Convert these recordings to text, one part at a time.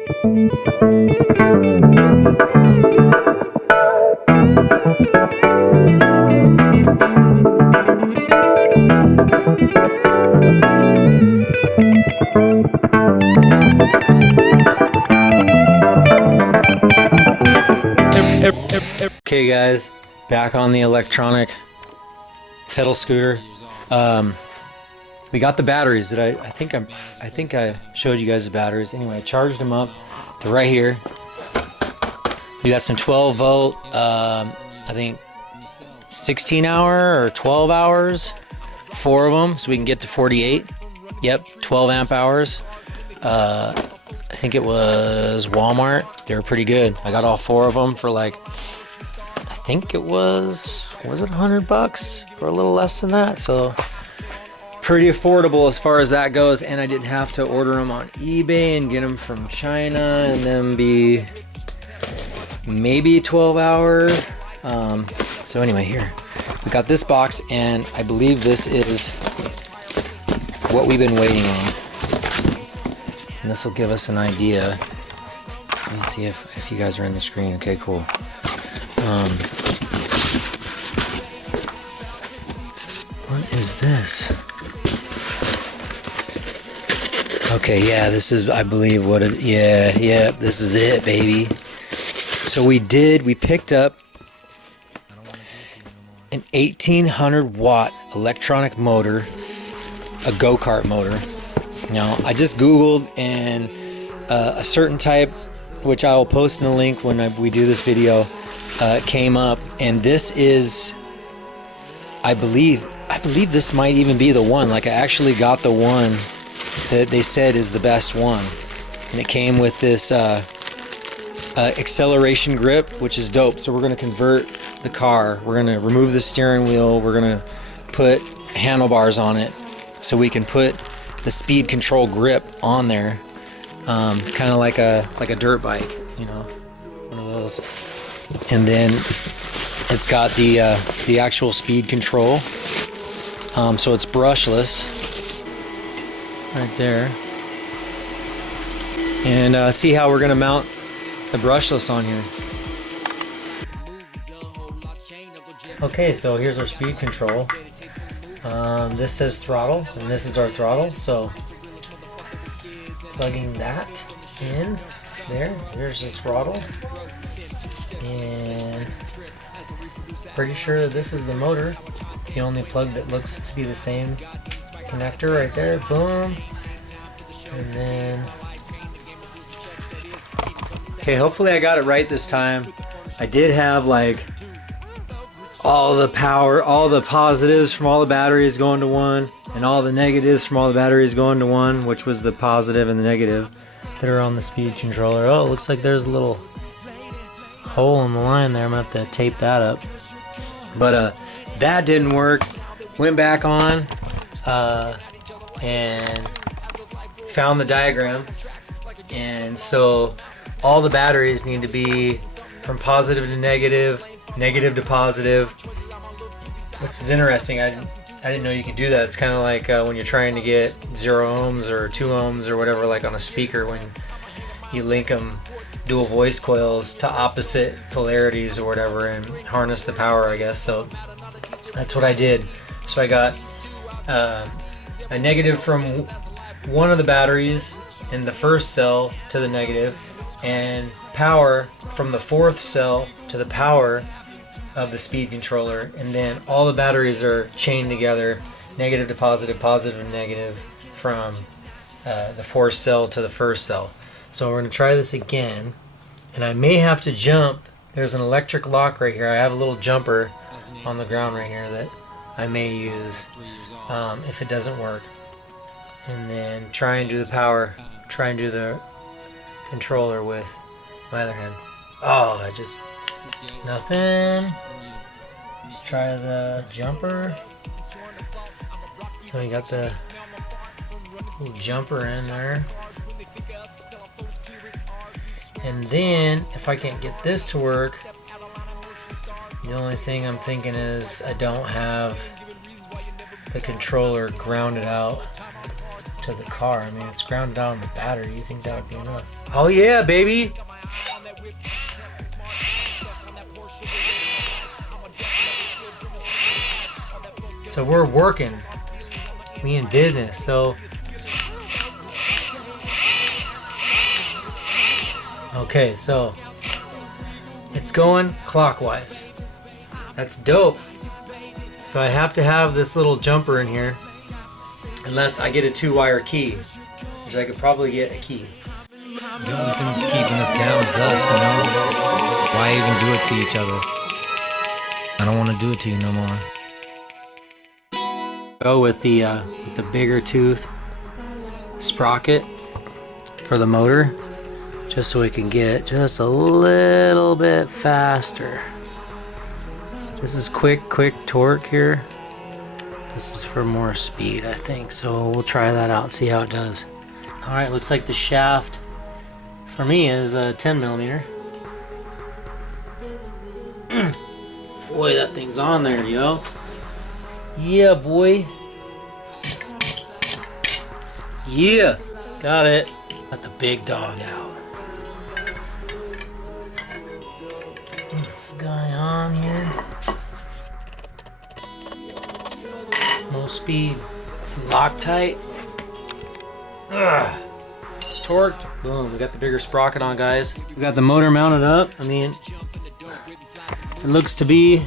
Okay guys, back on the electronic pedal scooter. We got the batteries. I think I showed you guys the batteries. Anyway, I charged them up. They're right here. We got some 12 volt, I think 16 hour or 12 hours, 4 of them, so we can get to 48. Yep, 12 amp hours. I think it was Walmart. They were pretty good. I got all 4 of them for like, I think it was it $100 or a little less than that? So pretty affordable as far as that goes, and I didn't have to order them on eBay and get them from China and then be maybe 12 hour. So anyway, here we got this box, and I believe this is what we've been waiting on, and this will give us an idea. Let's see if you guys are in the screen. Okay, cool. What is this? Okay, yeah, this is, I believe, what it, yeah, this is it, baby. So we picked up an 1800 watt electronic motor, a go-kart motor. Now, I just Googled, and a certain type, which I will post in the link when we do this video, came up, and this is, I believe this might even be the one. Like, I actually got the one that they said is the best one, and it came with this acceleration grip, which is dope. So we're going to convert the car, we're going to remove the steering wheel, we're going to put handlebars on it so we can put the speed control grip on there, kind of like a dirt bike, you know, one of those. And then it's got the actual speed control, so it's brushless right there. And see how we're gonna mount the brushless on here. Okay, so here's our speed control. This says throttle, and this is our throttle. So plugging that in there. Here's the throttle, and pretty sure that this is the motor. It's the only plug that looks to be the same connector right there. Boom. And then, okay, hopefully I got it right this time. I did have like all the power, all the positives from all the batteries going to one, and all the negatives from all the batteries going to one, which was the positive and the negative that are on the speed controller. Oh, it looks like there's a little hole in the line there. I'm gonna have to tape that up. But that didn't work. Went back on and found the diagram, and so all the batteries need to be from positive to negative, negative to positive, which is interesting. I didn't know you could do that. It's kind of like when you're trying to get 0 ohms or 2 ohms or whatever, like on a speaker, when you link them dual voice coils to opposite polarities or whatever and harness the power, I guess. So that's what I did. So I got a negative from one of the batteries in the first cell to the negative, and power from the 4th cell to the power of the speed controller, and then all the batteries are chained together, negative to positive, positive and negative, from the 4th cell to the 1st cell. So we're going to try this again, and I may have to jump. There's an electric lock right here. I have a little jumper on the ground right here that I may use if it doesn't work. And then try and do the power, try and do the controller with my other hand. Oh, I just, nothing. Let's try the jumper. So we got the little jumper in there. And then if I can't get this to work, the only thing I'm thinking is I don't have the controller grounded out to the car. I mean, it's grounded out on the battery. You think that would be enough? Oh yeah, baby. So we're working. We in business. So okay, so it's going clockwise. That's dope. So I have to have this little jumper in here, unless I get a 2-wire key, which I could probably get a key. The only thing that's keeping us down is us, you know? Why even do it to each other? I don't want to do it to you no more. Go with the bigger tooth sprocket for the motor, just so we can get just a little bit faster. This is quick torque here. This is for more speed, I think. So we'll try that out and see how it does. All right, looks like the shaft for me is a 10 millimeter. Boy, that thing's on there, yo. Yeah, boy. Yeah, got it. Got the big dog out. What's going on here? No speed. Some Loctite. Ugh. Torqued. Boom. We got the bigger sprocket on, guys. We got the motor mounted up. I mean, it looks to be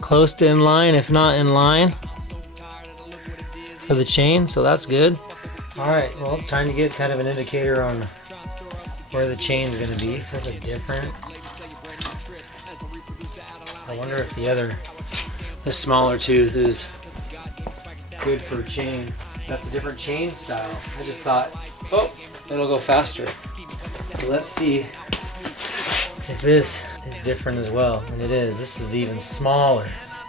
close to in line, if not in line, for the chain, so that's good. Alright, well, time to get kind of an indicator on where the chain's going to be. This is a different. I wonder if the smaller tooth is good for a chain. That's a different chain style. I just thought, oh, it'll go faster. But let's see if this is different as well. And it is. This is even smaller.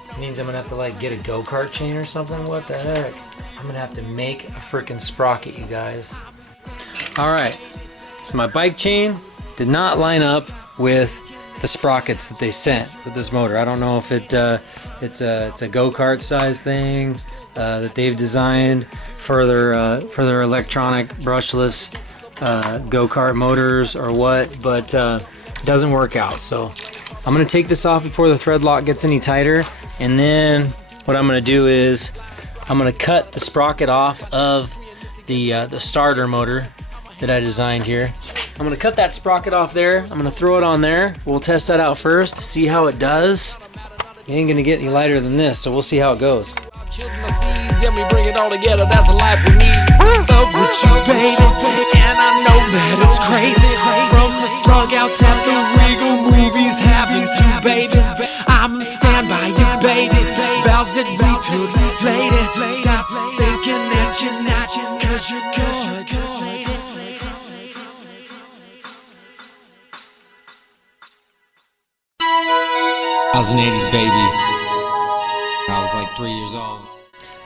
It means I'm gonna have to like get a go-kart chain or something. What the heck? I'm gonna have to make a freaking sprocket, you guys. All right. So my bike chain did not line up with the sprockets that they sent with this motor. I don't know if it's a go-kart size thing that they've designed for their electronic brushless go-kart motors or what, but it doesn't work out. So I'm gonna take this off before the thread lock gets any tighter, and then what I'm gonna do is I'm gonna cut the sprocket off of the starter motor that I designed here. I'm gonna cut that sprocket off there. I'm gonna throw it on there. We'll test that out first, see how it does. It ain't gonna get any lighter than this, so we'll see how it goes. And we bring it all together, that's the life we need. Love with you, baby, and I know that it's crazy. From the slug outs at the Regal movies, having two babies, I'm gonna stand by you, baby. Vows that we took, lady. Stop thinking that you're not, cause you're gorgeous, lady. I was an 80s baby. I was like 3 years old.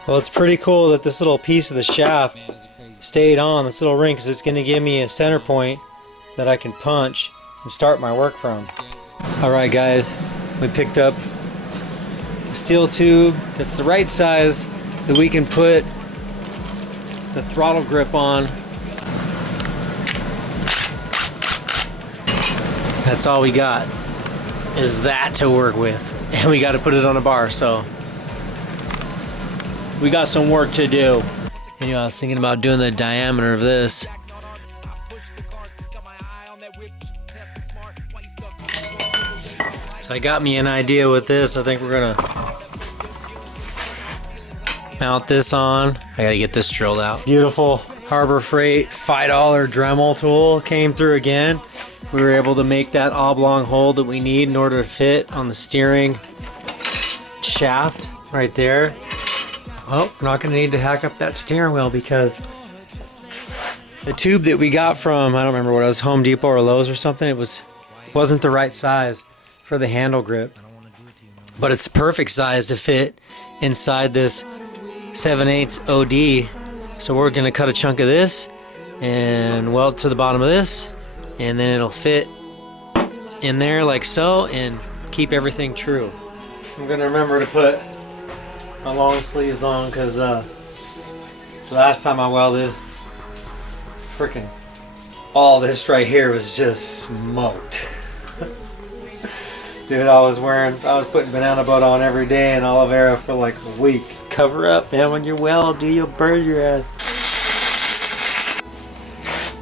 Well, it's pretty cool that this little piece of the shaft stayed on, this little ring, because it's going to give me a center point that I can punch and start my work from. Alright guys, we picked up a steel tube that's the right size so we can put the throttle grip on. That's all we got, is that to work with, and we got to put it on a bar, so we got some work to do. You know, I was thinking about doing the diameter of this. So I got me an idea with this. I think we're gonna mount this on. I gotta get this drilled out. Beautiful Harbor Freight $5 Dremel tool came through again. We were able to make that oblong hole that we need in order to fit on the steering shaft right there. Well, we're not going to need to hack up that steering wheel because the tube that we got from, I don't remember what it was, Home Depot or Lowe's or something, it wasn't the right size for the handle grip. But it's the perfect size to fit inside this 7/8 OD. So we're going to cut a chunk of this and weld to the bottom of this, and then it'll fit in there like so and keep everything true. I'm going to remember to put my long sleeves on because last time I welded, freaking all this right here was just smoked. Dude, I was putting banana butt on every day in aloe vera for like a week. Cover up, man, when you're well, do you'll burn your ass.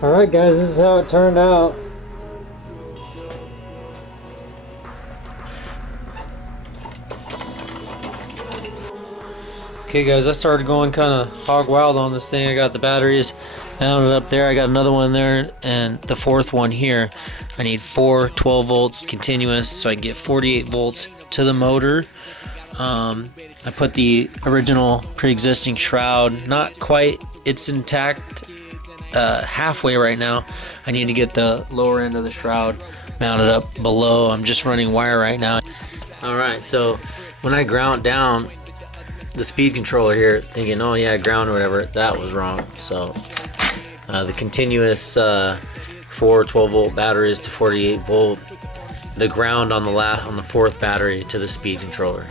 Alright guys, this is how it turned out. Okay guys, I started going kind of hog wild on this thing. I got the batteries mounted up there. I got another one there and the fourth one here. I need 4 12 volts continuous so I can get 48 volts to the motor. I put the original pre-existing shroud, not quite, it's intact halfway right now. I need to get the lower end of the shroud mounted up below. I'm just running wire right now. Alright, so when I ground down the speed controller here, thinking, oh yeah, ground or whatever, that was wrong. So the continuous 4 12 volt batteries to 48 volt, the ground on the fourth battery to the speed controller.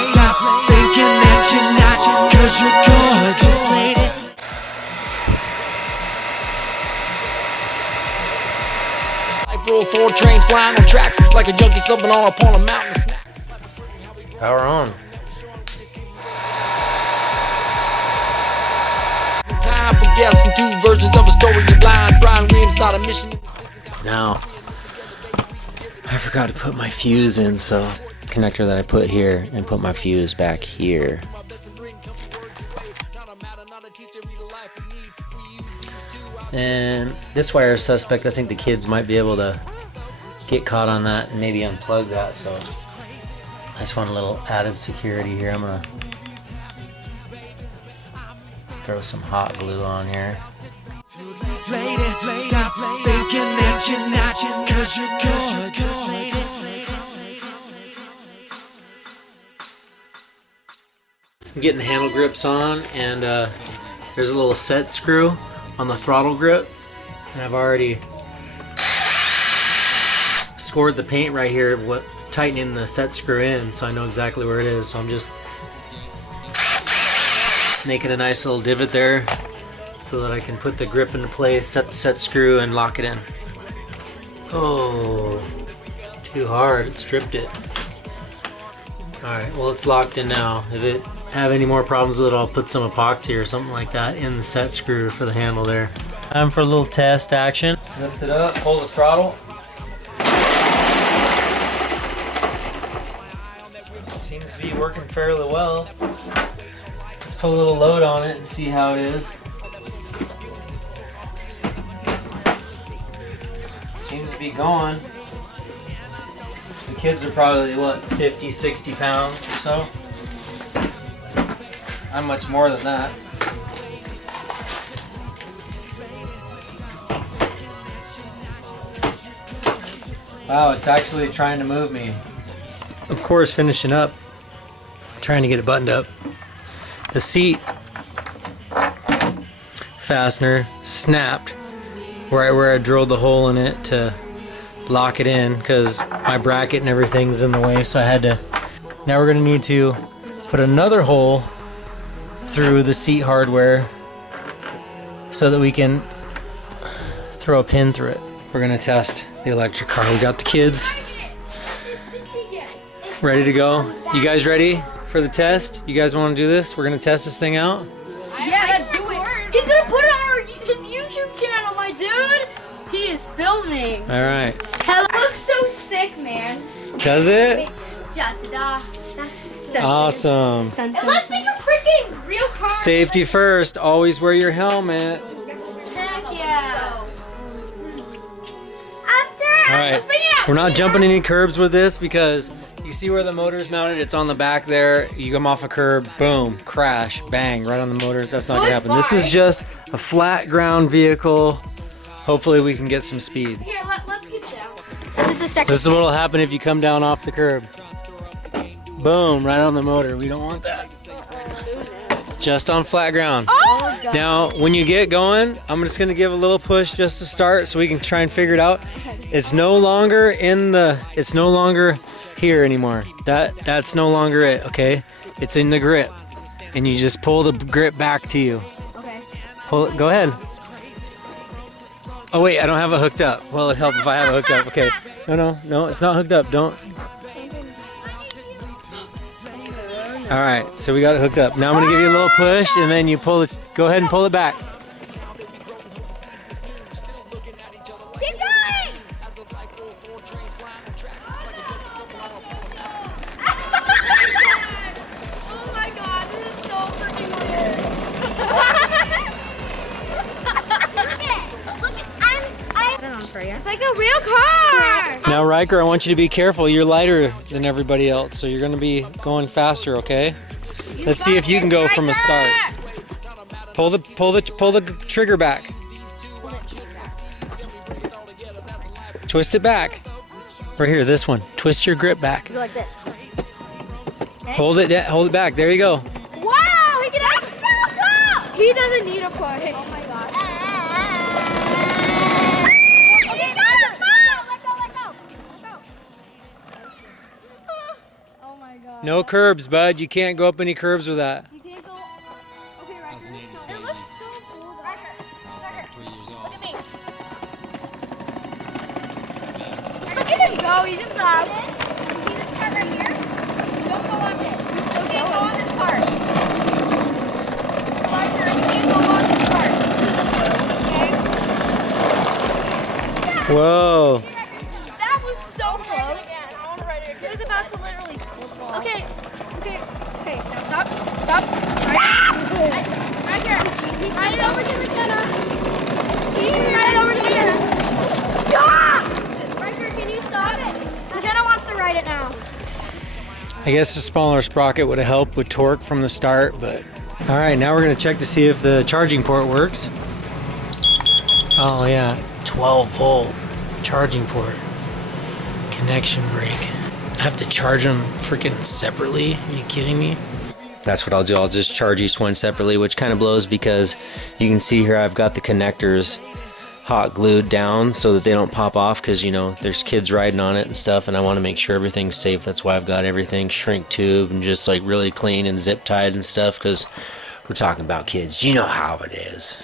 Stop thinking that you're not, 'cause you're gorgeous, lady. Roll 4 trains flying on tracks like a junkie slumping on upon a mountain. Power on. Time for guessing 2 versions of a story. You're blind. Brian Williams, not a mission. Now, I forgot to put my fuse in, so connector that I put here and put my fuse back here. And this wire is suspect. I think the kids might be able to get caught on that and maybe unplug that, so I just want a little added security here. I'm gonna throw some hot glue on here. Stop thinking that you're not, 'cause you're gorgeous, lady. I'm getting the handle grips on, and there's a little set screw on the throttle grip, and I've already scored the paint right here, tightening the set screw in, so I know exactly where it is. So I'm just making a nice little divot there so that I can put the grip into place, set the set screw, and lock it in. Oh, too hard, it stripped it. Alright, well, it's locked in now. If it have any more problems with it, I'll put some epoxy or something like that in the set screw for the handle there. Time for a little test action. Lift it up, hold the throttle. Seems to be working fairly well. Let's put a little load on it and see how it is. Seems to be going. The kids are probably, what, 50, 60 pounds or so? I'm much more than that. Wow, it's actually trying to move me. Of course, finishing up, trying to get it buttoned up. The seat fastener snapped right where I drilled the hole in it to lock it in, because my bracket and everything's in the way, so I had to. Now we're gonna need to put another hole through the seat hardware so that we can throw a pin through it. We're gonna test the electric car. We got the kids ready to go. You guys ready for the test? You guys want to do this? We're gonna test this thing out. Yeah, let's do it. He's gonna put it on his YouTube channel, my dude. He is filming. All right. That looks so sick, man. Does it? Da-da-da. That's so Awesome. It looks like a freaking real car. Safety first. Always wear your helmet. Heck yeah. All right. We're not jumping any curbs with this, because you see where the motor's mounted? It's on the back there. You come off a curb, boom, crash, bang, right on the motor. That's not gonna happen. This is just a flat ground vehicle. Hopefully we can get some speed. Here, let's get down. This is what will happen if you come down off the curb. Boom, right on the motor. We don't want that. Just on flat ground. Oh! Now, when you get going, I'm just gonna give a little push just to start so we can try and figure it out. It's no longer in the. It's no longer here anymore. That's no longer it. Okay, it's in the grip, and you just pull the grip back to you. Okay. Pull it. Go ahead. Oh wait, I don't have it hooked up. Well, it'd help if I have it hooked up. Okay. No, it's not hooked up. Don't. All right, so we got it hooked up. Now I'm gonna give you a little push, and then you pull it. Go ahead and pull it back. Keep going! Oh my god, this is so freaking weird. It's like a real car! Now, Riker, I want you to be careful. You're lighter than everybody else, so you're gonna be going faster. Okay? Let's see if you can go from a start. Pull the trigger back. Twist it back. Right here, this one. Twist your grip back. Go like this. Hold it back. There you go. Wow, he can go! He doesn't need a push. Oh my god. Okay, guys, let go. Oh my god. No curbs, bud. You can't go up any curbs with that. You can't go. Okay, right. It looks so cool. Riker, look at me. Look at him go. He just got. See this part right here? Don't go on this. You can't go on this part. Riker, you can't go on this part. Okay? Whoa. That was so close. It was about to literally. Okay. Now stop. Right here. Ride it over to McKenna. Ride it over to McKenna. Stop! Riker, can you stop it? McKenna wants to ride it now. I guess the smaller sprocket would have helped with torque from the start, but... All right, now we're gonna check to see if the charging port works. Oh yeah, 12 volt charging port. Connection break. I have to charge them freaking separately. Are you kidding me? That's what I'll do. I'll just charge each one separately, which kind of blows because you can see here I've got the connectors hot glued down so that they don't pop off because, you know, there's kids riding on it and stuff, and I want to make sure everything's safe. That's why I've got everything shrink tube and just like really clean and zip tied and stuff because we're talking about kids. You know how it is.